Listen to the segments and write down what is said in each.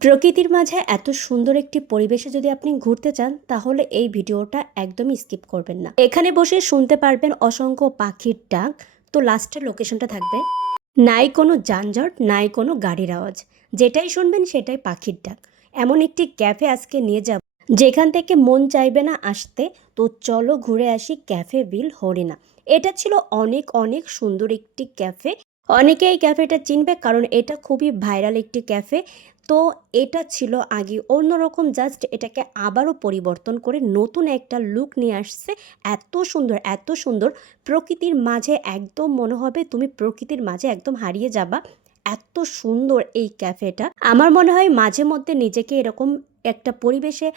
প্রকৃতির মাঝে এত সুন্দর একটি পরিবেশে যদি আপনি ঘুরতে চান, তাহলে এই ভিডিওটা একদমই স্কিপ করবেন না। এখানে বসে শুনতে পারবেন অসংখ্য পাখির ডাক। তো লাস্টের লোকেশনটা থাকবে। নাই কোনো যানজট, নাই কোনো গাড়ির আওয়াজ। যেটাই শুনবেন সেটাই পাখির ডাক। এমন একটি ক্যাফে আজকে নিয়ে যাব, যেখান থেকে মন চাইবে না আসতে। তো চলো ঘুরে আসি ক্যাফে বিল হরিণা এটা ছিল অনেক অনেক সুন্দর একটি ক্যাফে। অনেকে এই ক্যাফেটা চিনবে কারণ এটা খুবই ভাইরাল একটি ক্যাফে। তো এটা ছিল আগে অন্যরকম, জাস্ট এটাকে আবারও পরিবর্তন করে নতুন একটা লুক নিয়ে আসছে। এত সুন্দর এত সুন্দর। প্রকৃতির মাঝে একদম মনে হবে তুমি প্রকৃতির মাঝে একদম হারিয়ে যাবা। এত সুন্দর এই ক্যাফেটা। আমার মনে হয় মাঝে মধ্যে নিজেকে এরকম একটা পরিবেশে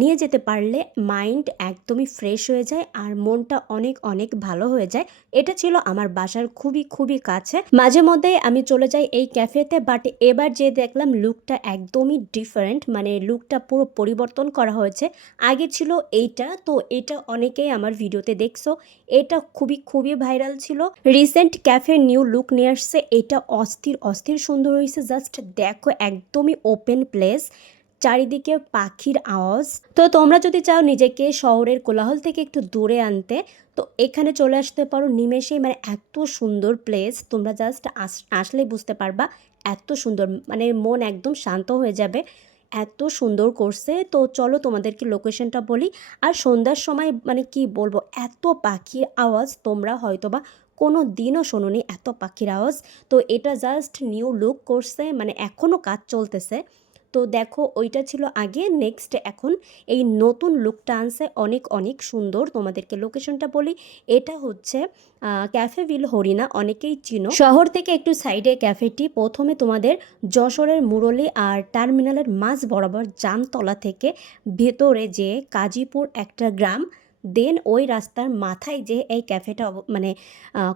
নিয়ে যেতে পারলে মাইন্ড একদমই ফ্রেশ হয়ে যায় আর মনটা অনেক অনেক ভালো হয়ে যায়। এটা ছিল আমার বাসার খুবই খুবই কাছে। মাঝে মধ্যে আমি চলে যাই এই ক্যাফেতে বাট এবার যে দেখলাম লুকটা একদমই ডিফারেন্ট মানে লুকটা পুরো পরিবর্তন করা হয়েছে। আগে ছিল এইটা, তো এটা অনেকেই আমার ভিডিওতে দেখছ। এটা খুবই খুবই ভাইরাল ছিল। রিসেন্ট ক্যাফে নিউ লুক নিয়ে আসছে। এটা অস্থির অস্থির সুন্দর হয়েছে। জাস্ট দেখো, একদমই ওপেন প্লেস চারিদিকে পাখির আওয়াজ। তো তোমরা যদি চাও নিজেকে শহরের কোলাহল থেকে একটু দূরে আনতে, তো এখানে চলে আসতে পারো নিমেষেই মানে এত সুন্দর প্লেস তোমরা জাস্ট আসলেই বুঝতে পারবা এত সুন্দর মানে মন একদম শান্ত হয়ে যাবে। এত সুন্দর করছে তো চলো তোমাদেরকে লোকেশনটা বলি। আর সন্ধ্যার সময় মানে কি বলব, এত পাখির আওয়াজ, তোমরা হয়তোবা কোনো দিনও শোনোনি এত পাখির আওয়াজ। তো এটা জাস্ট নিউ লুক করছে মানে এখনও কাজ চলতেছে। তো দেখো ওইটা ছিল আগে নেক্সট এখন এই নতুন লুকটা আনছে অনেক অনেক সুন্দর। তোমাদেরকে লোকেশনটা বলি, এটা হচ্ছে ক্যাফে বিল হরিণা, অনেকেই চিনো। শহর থেকে একটু সাইডে ক্যাফেটি প্রথমে তোমাদের যশোরের মুরলি আর টার্মিনালের মাঝ বরাবর জামতলা থেকে ভেতরে যে কাজীপুর একটা গ্রাম দেন ওই রাস্তার মাথায় যে এই ক্যাফেটা মানে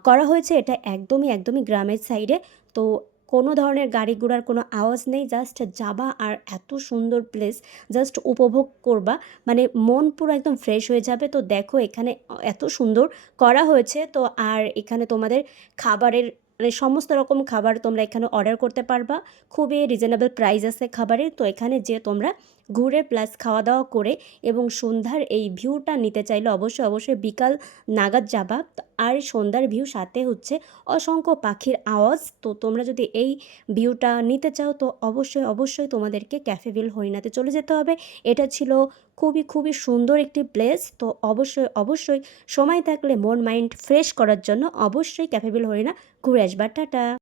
করা হয়েছে। এটা একদমই একদমই গ্রামের সাইডে তো কোনো ধরনের গাড়ি ঘোড়ার কোনো আওয়াজ নেই জাস্ট যাবা আর এত সুন্দর প্লেস জাস্ট উপভোগ করবা। মানে মন পুরো একদম ফ্রেশ হয়ে যাবে। তো দেখো এখানে এত সুন্দর করা হয়েছে। তো আর এখানে তোমাদের খাবারের মানে সমস্ত রকম খাবার তোমরা এখানে অর্ডার করতে পারবা। খুবই রিজনেবল প্রাইস আছে খাবারের। তো এখানে যে তোমরা ঘুরে প্লাস খাওয়া দাওয়া করে এবং সন্ধ্যার এই ভিউটা নিতে চাইলে অবশ্যই অবশ্যই বিকাল নাগাদ যাবা। আর সন্ধ্যার ভিউ সাথে হচ্ছে অসংখ্য পাখির আওয়াজ। তো তোমরা যদি এই ভিউটা নিতে চাও, তো অবশ্যই অবশ্যই তোমাদেরকে ক্যাফে বিল হরিণাতে চলে যেতে হবে। এটা ছিল খুবই খুবই সুন্দর একটি প্লেস তো অবশ্যই অবশ্যই সময় থাকলে মন মাইন্ড ফ্রেশ করার জন্য অবশ্যই ক্যাফে বিল হরিণা ঘুরে আসবা। টাটা!